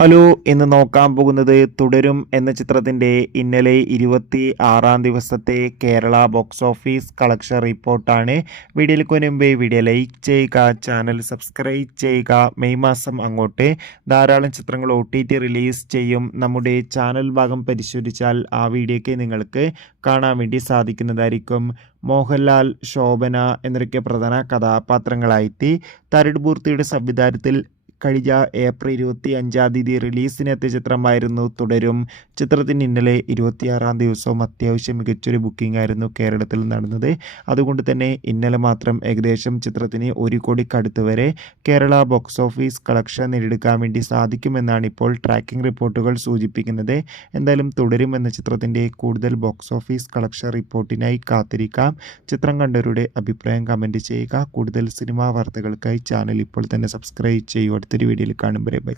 Hello, ഇന്ന് നോക്കാൻ പോകുന്നത് തുടരും എന്ന ചിത്രത്തിൻ്റെ ഇന്നലെ 26-ാം ദിവസത്തെ കേരള ബോക്സ് ഓഫീസ് കളക്ഷൻ റിപ്പോർട്ടാണ്. വീഡിയോയിലേക്ക് മുൻപേ വീഡിയോ ലൈക്ക് ചെയ്യുക, ചാനൽ സബ്സ്ക്രൈബ് ചെയ്യുക. മെയ് മാസം അങ്ങോട്ട് ധാരാളം ചിത്രങ്ങൾ OTT റിലീസ് ചെയ്യും. നമ്മുടെ ചാനൽ ഭാഗം പരിശോധിച്ചാൽ ആ വീഡിയോയ്ക്ക് നിങ്ങൾക്ക് കാണാൻ വേണ്ടി സാധിക്കുന്നതായിരിക്കും. മോഹൻലാൽ, ശോഭന എന്നൊക്കെ പ്രധാന കഥാപാത്രങ്ങളായിട്ട് തരുൺ മൂർത്തിയുടെ സംവിധാനത്തിൽ കഴിഞ്ഞ ഏപ്രിൽ 25-ാം തീയതി റിലീസിനെത്തിയ ചിത്രമായിരുന്നു തുടരും. ചിത്രത്തിന് ഇന്നലെ 26-ാം ദിവസവും അത്യാവശ്യം മികച്ചൊരു ബുക്കിംഗ് ആയിരുന്നു കേരളത്തിൽ നടന്നത്. അതുകൊണ്ട് തന്നെ ഇന്നലെ മാത്രം ഏകദേശം ചിത്രത്തിന് 1 കോടിക്കടുത്ത് വരെ കേരള ബോക്സ് ഓഫീസ് കളക്ഷൻ നേടിയെടുക്കാൻ വേണ്ടി സാധിക്കുമെന്നാണ് ഇപ്പോൾ ട്രാക്കിംഗ് റിപ്പോർട്ടുകൾ സൂചിപ്പിക്കുന്നത്. എന്തായാലും തുടരും എന്ന ചിത്രത്തിൻ്റെ കൂടുതൽ ബോക്സ് ഓഫീസ് കളക്ഷൻ റിപ്പോർട്ടിനായി കാത്തിരിക്കാം. ചിത്രം കണ്ടവരുടെ അഭിപ്രായം കമൻറ്റ് ചെയ്യുക. കൂടുതൽ സിനിമാ വാർത്തകൾക്കായി ചാനൽ ഇപ്പോൾ തന്നെ സബ്സ്ക്രൈബ് ചെയ്യുക. അടുത്തൊരു വീഡിയോയിൽ കാണും വരെ ബൈ.